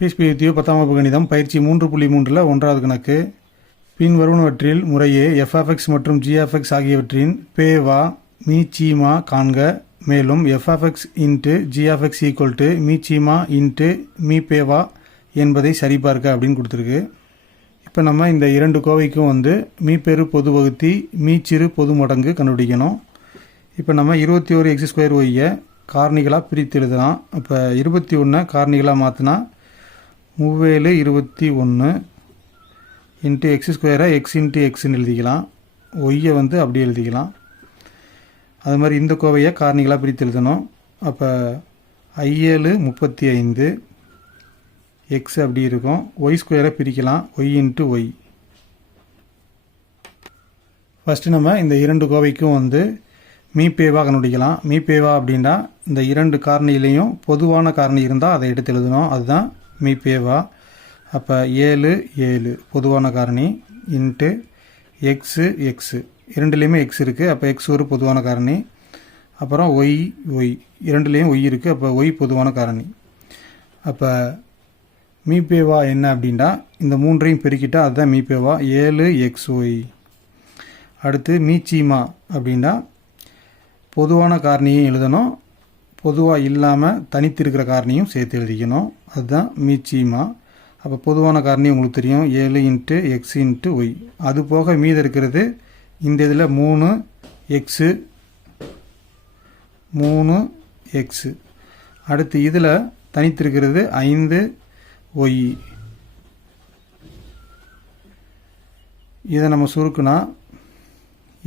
BSP வித்தியோ பத்தாம் வகுப்பு கணிதம் பயிற்சி மூன்று புள்ளி மூன்றில் ஒன்றாவது கணக்கு. பின் வருவனவற்றில் முறையே எஃப்எஃப்எக்ஸ் மற்றும் ஜிஎஃப்எக்ஸ் ஆகியவற்றின் பேவா மீச்சீமா காண்க. மேலும் F F X into G F X equal to மீச்சீமா into மீ பேவா என்பதை சரிபார்க்க அப்படின்னு கொடுத்துருக்கு. இப்போ நம்ம இந்த இரண்டு கோவைக்கும் வந்து மீப்பெரு பொது வகுத்தி மீச்சிறு பொது மடங்கு கண்டுபிடிக்கணும். இப்போ நம்ம இருபத்தி ஒரு எக்ஸ் ஸ்கொயர் ஒய்யை காரணிகளாக பிரித்து எழுதலாம். இப்போ இருபத்தி ஒன்றை காரணிகளாக மாற்றினா மூவேழு இருபத்தி ஒன்று இன்ட்டு எக்ஸ் ஸ்கொயராக எக்ஸ் இன்ட்டு எக்ஸ்ன்னு எழுதிக்கலாம். ஒய்யை வந்து அப்படி எழுதிக்கலாம். அது மாதிரி இந்த கோவையை காரணிகளாக பிரித்து எழுதணும். அப்போ ஐஏழு முப்பத்தி ஐந்து எக்ஸ் அப்படி இருக்கும். ஒய் ஸ்கொயரை பிரிக்கலாம். ஒய் இன்ட்டு ஒய் ஃபஸ்ட்டு நம்ம இந்த இரண்டு கோவைக்கும் வந்து மீப்பேவா கண்டுபிடிக்கலாம். மீப்பேவா அப்படின்னா இந்த இரண்டு காரணியிலையும் பொதுவான காரணி இருந்தால் அதை எடுத்து எழுதணும். அதுதான் மீப்பேவா. அப்போ ஏழு ஏழு. பொதுவான காரணி இன்ட்டு எக்ஸு எக்ஸு இரண்டுலேயுமே எக்ஸ் இருக்குது அப்போ எக்ஸ் ஒரு பொதுவான காரணி. அப்புறம் ஒய் ஒய் இரண்டுலேயும் ஒய் இருக்குது அப்போ ஒய் பொதுவான காரணி. அப்போ மீபேவா என்ன அப்படின்னா இந்த மூன்றையும் பெருக்கிட்டால் அதுதான் மீபேவா ஏழு எக்ஸ் ஒய் அடுத்து மீச்சீமா அப்படின்னா பொதுவான காரணியும் எழுதணும். பொதுவாக இல்லாமல் தனித்திருக்கிற காரணியும் சேர்த்து எழுதிக்கணும். அதுதான் மீச்சீமா. அப்போ பொதுவான காரணி உங்களுக்கு தெரியும். ஏழு இன்ட்டு எக்ஸ் இன்ட்டு ஒய் அது போக மீது இருக்கிறது இந்த இதில் மூணு எக்ஸு மூணு எக்ஸு அடுத்து இதில் தனித்திருக்கிறது ஐந்து ஒய் இதை நம்ம சுருக்குனா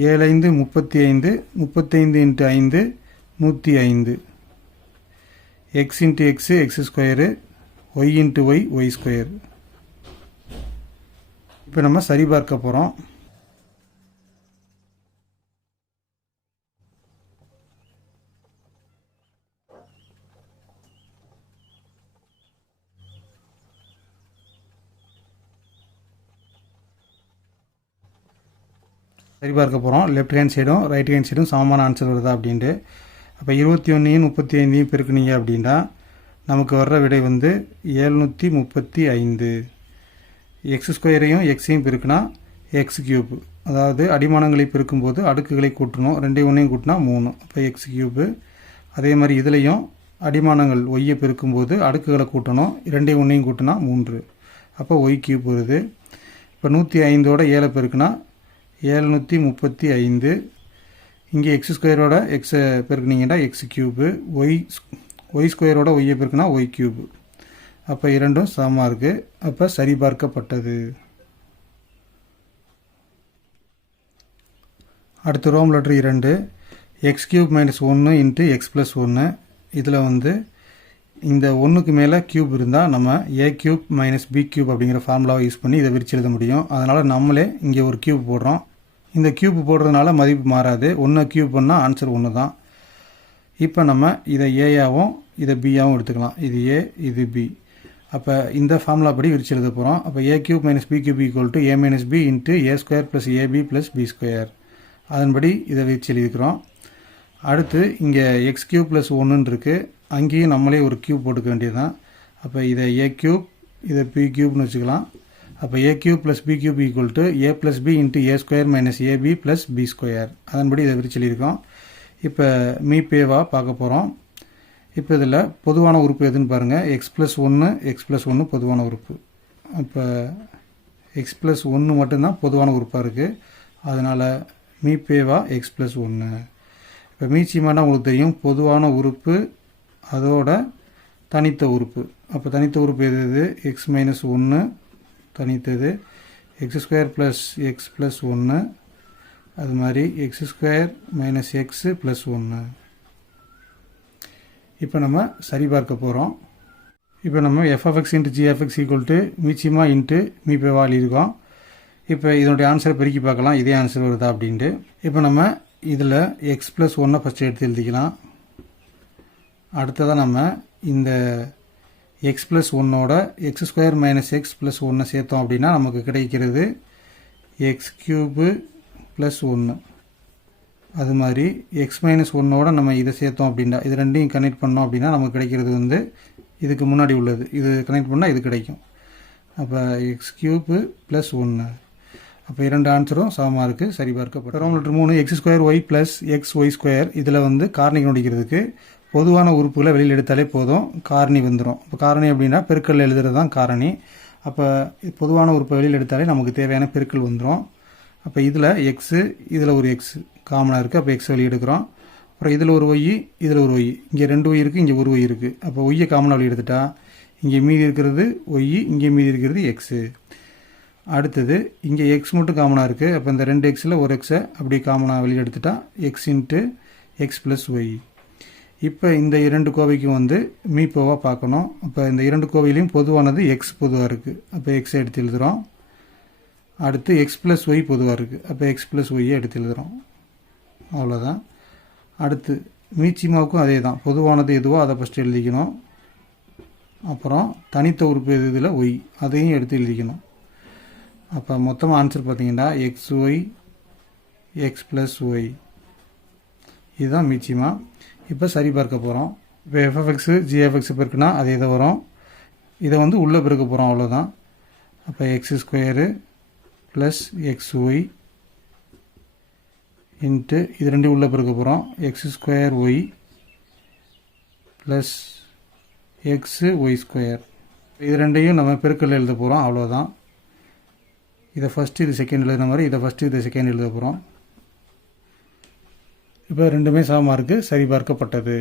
ஏழைந்து முப்பத்தி ஐந்து முப்பத்தைந்து இன்ட்டு ஐந்து நூற்றி ஐந்து. X into x x square y into y y square இப்போ நம்ம சரிபார்க்க போகிறோம் சரிபார்க்க போகிறோம் லெஃப்ட் ஹேண்ட் சைடும் ரைட் ஹேண்ட் சைடும் சமமான ஆன்சர் வருதா அப்படின்ட்டு. அப்போ இருபத்தி ஒன்றையும் முப்பத்தி ஐந்தையும் பெருக்குனீங்க அப்படின்னா நமக்கு வர்ற விடை வந்து ஏழ்நூற்றி முப்பத்தி ஐந்து. எக்ஸ் ஸ்கொயரையும் எக்ஸையும் பெருக்குனா எக்ஸ் கியூப் அதாவது அடிமானங்களை பெருக்கும்போது அடுக்குகளை கூட்டணும் ரெண்டையும் ஒன்றையும் கூட்டினா மூணு. அப்போ எக்ஸ் கியூப்பு அதே மாதிரி இதுலேயும் அடிமானங்கள் ஒய்யை பெருக்கும்போது அடுக்குகளை கூட்டணும் ரெண்டையும் ஒன்றையும் கூட்டினா மூன்று. அப்போ ஒய் கியூப் வருது. இப்போ நூற்றி ஐந்தோட ஏழை பெருக்குனா ஏழ்நூற்றி முப்பத்தி ஐந்து. இங்கே எக்ஸ் ஸ்கொயரோட எக்ஸை பெருக்குனீங்கன்னா எக்ஸ் கியூபு ஒய் ஒய் ஸ்கொயரோட ஒய்யை பெருக்குனா ஒய் கியூபு அப்போ இரண்டும் சமமாக இருக்குது அப்போ சரிபார்க்கப்பட்டது. அடுத்து ரோம் லெட்ரு இரண்டு. எக்ஸ் கியூப் மைனஸ் ஒன்று இன்ட்டு எக்ஸ் ப்ளஸ் ஒன்று இதில் வந்து இந்த ஒன்றுக்கு மேலே கியூப் இருந்தால் நம்ம A cube minus B cube அப்படிங்கிற ஃபார்முலாவை யூஸ் பண்ணி இதை விரிச்சு எழுத முடியும். அதனால் நம்மளே இங்கே ஒரு கியூப் போடுறோம். இந்த கியூப் போடுறதுனால மதிப்பு மாறாது. ஒன்று கியூப் பண்ணால் ஆன்சர் ஒன்று தான் இப்போ நம்ம இதை ஏயாவும் இதை பியாவும் எடுத்துக்கலாம். இது ஏ இது பி அப்போ இந்த ஃபார்முலா படி விரிச்சு எழுத போகிறோம் அப்போ A cube minus B cube equal to A minus B into A square plus AB plus B square அதன்படி இதை விரிச்சு எழுதிக்கிறோம். அடுத்து இங்கே எக்ஸ் கியூப் ப்ளஸ் ஒன்றுன்னு இருக்குது அங்கேயும் நம்மளே ஒரு கியூப் போட்டுக்க வேண்டியது தான் அப்போ இதை ஏ கியூப் இதை பி கியூப்னு வச்சுக்கலாம். அப்போ A cube plus B cube equal to A plus B into A square minus AB plus B square அதன்படி இதை விரிச்சு இப்போ மீ பேவாக பார்க்க போகிறோம் இப்போ இதில் பொதுவான உறுப்பு எதுன்னு பாருங்கள் எக்ஸ் ப்ளஸ் ஒன்று எக்ஸ் ப்ளஸ் ஒன்று பொதுவான உறுப்பு. இப்போ எக்ஸ் ப்ளஸ் ஒன்று மட்டும்தான் பொதுவான உறுப்பாக இருக்குது அதனால் மீ பேவா எக்ஸ் ப்ளஸ் ஒன்று இப்போ மீச்சிமானா உங்களுக்கு தெரியும். பொதுவான உறுப்பு அதோட தனித்த உறுப்பு. அப்போ தனித்த உறுப்பு எது எது எக்ஸ் மைனஸ் ஒன்று தனித்தது. X square plus x plus ஒன்று அது மாதிரி x square minus x plus ஒன்று இப்போ நம்ம சரிபார்க்க போகிறோம் இப்போ நம்ம F F X into G F X equal to மீச்சிமா into மீபேவால் இருக்கோம். இப்போ இதனுடைய ஆன்சரை பெருக்கி பார்க்கலாம். இதே ஆன்சர் வருதா அப்படின்ட்டு. இப்போ நம்ம இதில் எக்ஸ் ப்ளஸ் ஒன்னை ஃபஸ்ட்டு எடுத்து எழுதிக்கலாம். அடுத்ததாக நம்ம இந்த எக்ஸ் ப்ளஸ் ஒன்னோட x square minus x plus ஒன்று சேர்த்தோம் அப்படின்னா நமக்கு கிடைக்கிறது எக்ஸ் க்யூபு ப்ளஸ் ஒன்று அது மாதிரி எக்ஸ் மைனஸ் ஒன்னோட நம்ம இதை சேர்த்தோம் அப்படின்னா இது ரெண்டையும் கனெக்ட் பண்ணோம் அப்படின்னா நமக்கு கிடைக்கிறது வந்து இதுக்கு முன்னாடி உள்ளது. இது கனெக்ட் பண்ணால் இது கிடைக்கும். அப்போ எக்ஸ் கியூப்பு ப்ளஸ் ஒன்று அப்போ இரண்டு ஆன்சரும் சமமாக இருக்குது சரி பார்க்கப்பட்ட ரோமலெட்டர் மூணு x square y plus x y square இதில் வந்து காரணி கண்டுபிடிக்கிறதுக்கு பொதுவான உறுப்புகளை வெளியில் எடுத்தாலே போதும். காரணி வந்துடும் இப்போ காரணி அப்படின்னா பெருக்கல் எழுதுறது தான் காரணி. அப்போ பொதுவான உறுப்பை வெளியில் எடுத்தாலே நமக்கு தேவையான பெருக்கல் வந்துடும் அப்போ இதில் எக்ஸு இதில் ஒரு எக்ஸ் காமனாக இருக்குது அப்போ எக்ஸ் வெளியே எடுக்கிறோம். அப்புறம் இதில் ஒரு ஒய் இதில் ஒரு ஒய் இங்கே ரெண்டு ஒய் இருக்குது இங்கே ஒரு ஒய் இருக்குது அப்போ ஒய்யை காமனாக வெளியே எடுத்துட்டா இங்கே மீதி இருக்கிறது ஒய் இங்கே மீதி இருக்கிறது எக்ஸு அடுத்தது இங்கே எக்ஸ் மட்டும் காமனாக இருக்குது அப்போ இந்த ரெண்டு எக்ஸில் ஒரு எக்ஸை அப்படியே காமனாக வெளியே எடுத்துட்டா x into x plus y இப்போ இந்த இரண்டு கோவைக்கும் வந்து மீப்போவாக பார்க்கணும். அப்போ இந்த இரண்டு கோவையிலையும் பொதுவானது எக்ஸ் பொதுவாக இருக்குது அப்போ எக்ஸை எடுத்து எழுதுகிறோம் அடுத்து எக்ஸ் ப்ளஸ் ஒய் பொதுவாக இருக்குது அப்போ எக்ஸ் ப்ளஸ் ஒய்யை எடுத்து எழுதுகிறோம் அவ்வளோதான் அடுத்து மீச்சிமாவுக்கும் அதே தான் பொதுவானது எதுவோ அதை ஃபஸ்ட்டு எழுதிக்கணும். அப்புறம் தனித்த உறுப்பு எது இதில் ஒய் அதையும் எடுத்து எழுதிக்கணும். அப்போ மொத்தமாக ஆன்சர் பார்த்தீங்கன்னா x y x plus y இதுதான் மீச்சிமா. இப்போ சரி பார்க்க போகிறோம் இப்போ எஃப்எஃப்எக்ஸு ஜிஎஃப்எக்ஸ் பெருக்குன்னா அதே இதை வரும்? இதை வந்து உள்ளே பெருக்க போகிறோம் அவ்வளோதான் அப்போ x square plus x y into இது ரெண்டையும் உள்ளே பெருக்க போகிறோம் x square y plus x y square இது ரெண்டையும் நம்ம பெருக்கல் எழுத போகிறோம் அவ்வளோதான் இதை ஃபஸ்ட்டு இது செகண்ட் எழுதுன மாதிரி இதை ஃபஸ்ட்டு இதை செகண்ட் எழுத போகிறோம் இப்போ ரெண்டுமே சமமாக இருக்குது சரிபார்க்கப்பட்டது